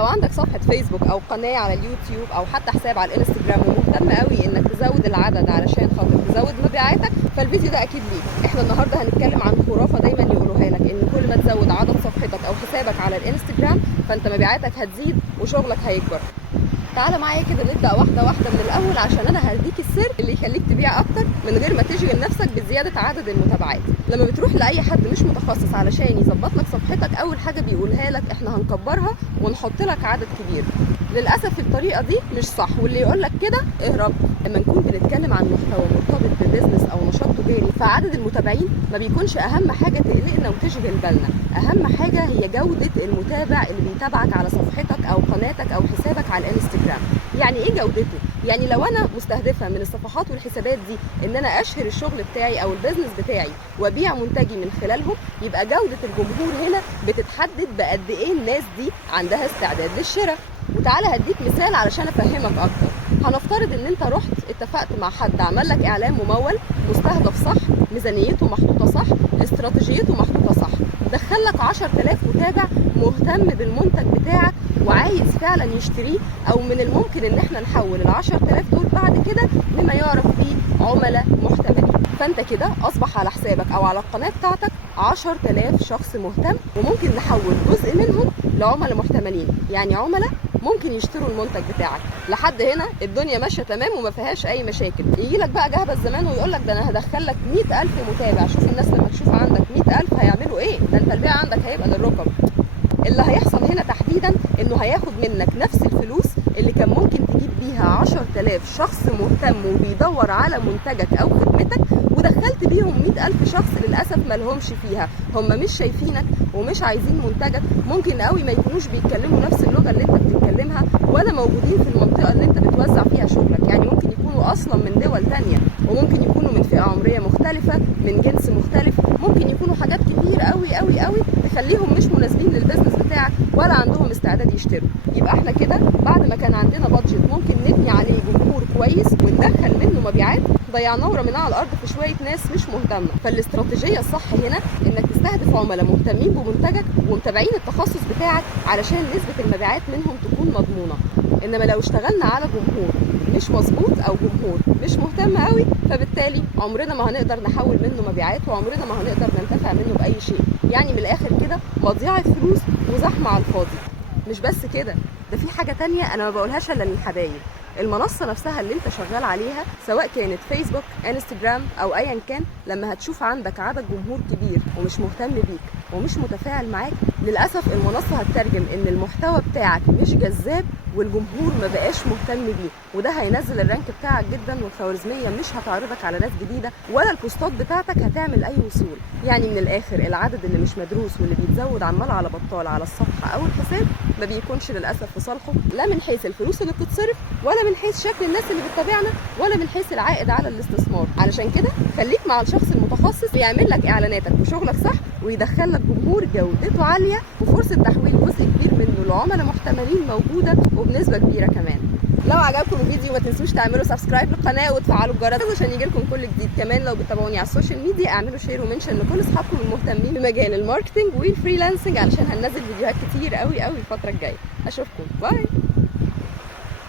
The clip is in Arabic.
لو عندك صفحة فيسبوك او قناة على اليوتيوب او حتى حساب على الانستجرام ومهتم قوي انك تزود العدد علشان خاطر تزود مبيعاتك، فالفيديو ده اكيد ليك. احنا النهارده هنتكلم عن خرافة دايما يقولوها لك، ان كل ما تزود عدد صفحتك او حسابك على الانستجرام فانت مبيعاتك هتزيد وشغلك هيكبر. تعالى معايا كده نبدا واحده واحده من الاول، عشان انا هديك السر اللي يخليك تبيع اكتر من غير ما تشغل نفسك بزياده عدد المتابعات. لما بتروح لاي حد مش متخصص علشان يظبط لك صفحتك، اول حاجه بيقولها لك احنا هنكبرها ونحط لك عدد كبير. للاسف الطريقه دي مش صح، واللي يقول لك كده اهرب. لما نكون بنتكلم عن محتوى مرتبط ببزنس او نشاط تجاري، فعدد المتابعين ما بيكونش اهم حاجه تقلقنا وتشغل بالنا. اهم حاجه هي جوده المتابع اللي بيتابعك على صفحتك او قناتك او حسابك على الانستجرام. يعني ايه جودته؟ يعني لو انا مستهدفه من الصفحات والحسابات دي ان انا اشهر الشغل بتاعي او البيزنس بتاعي وابيع منتجي من خلالهم، يبقى جوده الجمهور هنا بتتحدد بقد ايه الناس دي عندها استعداد للشراء. وتعالى هديك مثال علشان افهمك اكتر. هنفترض ان انت رحت اتفقت مع حد عمل لك اعلان ممول، مستهدف صح، ميزانيته محطوطه صح، استراتيجيته محطوطه صح، دخل لك 10,000 متابع مهتم بالمنتج بتاعك وعايز فعلا يشتريه، او من الممكن ان احنا نحول ال10,000 دول بعد كده لما يعرف بيه عملاء محتملين. فانت كده اصبح على حسابك او على القناه بتاعتك 10,000 شخص مهتم، وممكن نحول جزء منهم لعملاء محتملين، يعني عملاء ممكن يشتروا المنتج بتاعك. لحد هنا الدنيا ماشيه تمام وما فيهاش اي مشاكل. يجي لك بقى جهبذ الزمان ويقول لك ده انا هدخل لك 100,000 متابع. شوف الناس لما تشوف عندك 100,000 هيعملوا ايه؟ ده انت البيع عندك هيبقى للركب. اللي هيحصل هنا تحديدا انه هياخد منك نفس الفلوس اللي كان ممكن تجيب بيها 10,000 شخص مهتم وبيدور على منتجك او خدمتك، ودخلت بيهم 100,000 شخص للاسف ما لهمش فيها. هم مش شايفينك ومش عايزين منتجك، ممكن قوي ما يكونوش بيتكلموا نفس اللغه اللي انت بتتكلمها، ولا موجودين في المنطقه اللي انت بتوزع فيها شغلك. يعني ممكن يكونوا اصلا من دول تانية، وممكن يكونوا من فئه عمريه مختلفه، من جنس مختلف، ممكن يكونوا حاجات كتير قوي قوي قوي تخليهم مش مناسبين للبزنس بتاعك ولا عندهم استعداد يشتروا. يبقى احنا كده بعد ما كان عندنا بادجت ممكن نبني عليه جمهور كويس وندخل منه مبيعات، ضيعناه ورميناه على الارض في شويه ناس مش مهتمه. فالاستراتيجيه الصح هنا انك تستهدف عملاء مهتمين بمنتجك ومتابعين التخصص بتاعك علشان نسبه المبيعات منهم تكون مضمونه. انما لو اشتغلنا على جمهور مش مظبوط او جمهور مش مهتم قوي، فبالتالي عمرنا ما هنقدر نحول منه مبيعات وعمرنا ما هنقدر ننتفع منه باي شيء. يعني من الاخر كده مضيعه فلوس وزحمه على الفاضي. مش بس كده، ده في حاجه تانية انا ما بقولهاش الا للحبايب. المنصه نفسها اللي انت شغال عليها سواء كانت فيسبوك، انستجرام او ايا كان، لما هتشوف عندك عدد جمهور كبير ومش مهتم بيك ومش متفاعل معاك، للاسف المنصه هتترجم ان المحتوى بتاعك مش جذاب والجمهور ما بقاش مهتم بيه، وده هينزل الرانك بتاعك جدا، والخوارزميه مش هتعرضك على ناس جديده، ولا البوستات بتاعتك هتعمل اي وصول. يعني من الاخر العدد اللي مش مدروس واللي بيتزود عمال على بطال على الصفحه او الحساب ما بيكونش للاسف في صالحه، لا من حيث الفلوس اللي بتتصرف، ولا من حيث شكل الناس اللي بتتابعنا، ولا من حيث العائد على الاستثمار. علشان كده خليك مع الشخص المتخصص يعمل لك اعلاناتك وشغلك صح، ويدخل لك جمهور جودته عاليه وفرصه تحويل جزء كبير منه لعملاء محتملين موجوده وبنسبه كبيره كمان. لو عجبكم الفيديو ما تنسوش تعملوا سبسكرايب للقناه وتفعلوا الجرس عشان يجيلكم كل جديد. كمان لو بتتابعوني على السوشيال ميديا اعملوا شير ومنشن لكل اصحابكم المهتمين بمجال الماركتنج والفريلانسنج، علشان هننزل فيديوهات كتير قوي قوي الفتره الجايه. اشوفكم، باي.